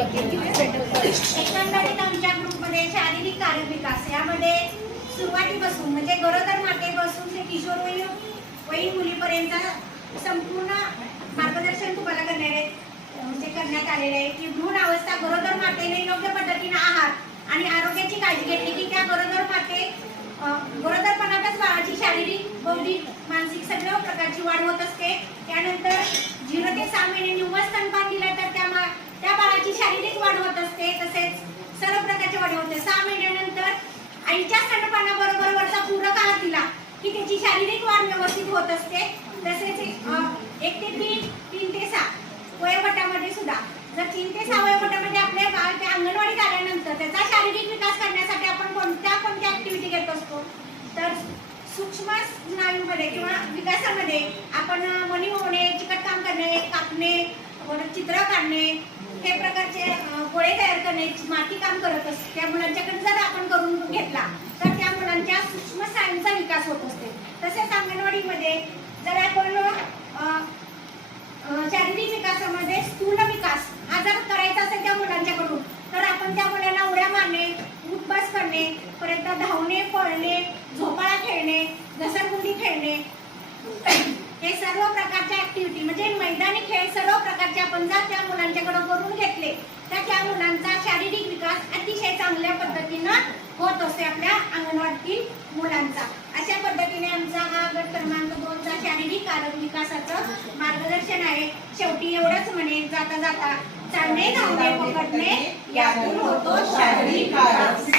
एकंदरीत आमच्या ग्रुपमध्ये शारीरिक कार्य विकास यामध्ये सुरुवातीपासून म्हणजे गरोदर मातेपासून ते किशोरवयीन मुलीपर्यंत संपूर्ण मार्गदर्शन तुम्हाला करण्यात आलेले आहे की भ्रूण अवस्था गरोदर मातेने योग्य पद्धतीने आहार आणि आरोग्याची काळजी घेतली की त्या गरोदरपणातच बाळाची शारीरिक, बौद्धिक, मानसिक सगळ्या प्रकारची वाढ होत असते। त्यानंतर 0 ते 6 महिने निव्वळ स्तनपान दिला तर त्या बाळाची शारीरिक वाढ होत असते, तसेच सर्व प्रकारची वाढ होते। 6 महिन्यानंतर आईच्या स्तनपानाबरोबर वरचा पूरक आहार दिला की त्याची शारीरिक वाढ व्यवस्थित होत असते। तसेच 1 ते 3 ते 6 वयोगटामध्ये सुद्धा जर 3 ते 6 वयोगटामध्ये आपले बाळ ते अंगणवाडीत आल्यानंतर त्याचा शारीरिक विकास करण्यासाठी आपण कोणत्या ऍक्टिव्हिटी घेत असतो तर सूक्ष्म स्नायूमध्ये किंवा विकासामध्ये आपण मणी ओढणे, चिकट काम करणे, कापणे, चित्र काढणे, हे प्रकारचे गोळे तयार करणे, माती काम करत असते। त्या मुलांच्याकडे जर आपण करून घेतला तर त्या मुलांच्या सूक्ष्म स्नायूंचा विकास होत असते। तसेच अंगणवाडीमध्ये जर आपण शारीरिक विकासामध्ये स्थूल विकास हा जर करायचा असेल त्या मुलांच्याकडून तर आपण त्या मुलांना उड्या मारणे, उठबस करणे, परत धावणे, पळणे, झोपाळा खेळणे, घसरगुंडी खेळणे, हे सर्व प्रकारच्या ऍक्टिव्हिटी म्हणजे मैदानी खेळ सर्व प्रकारचे आपण जर त्या मुलांच्याकडून करून घेतले तर त्या मुलांचा शारीरिक विकास अतिशय चांगल्या पद्धतीनं होत असते आपल्या अंगणवाडीतील मुलांचा। अशा पद्धतीने आमचा हा गट क्रमांक 2चा शारीरिक आरोग्य विकासाचं मार्गदर्शन आहे। शेवटी एवढंच म्हणे जाता जाता चालणे, धावणे, पकडणे यातून होतो शारीरिक विकास।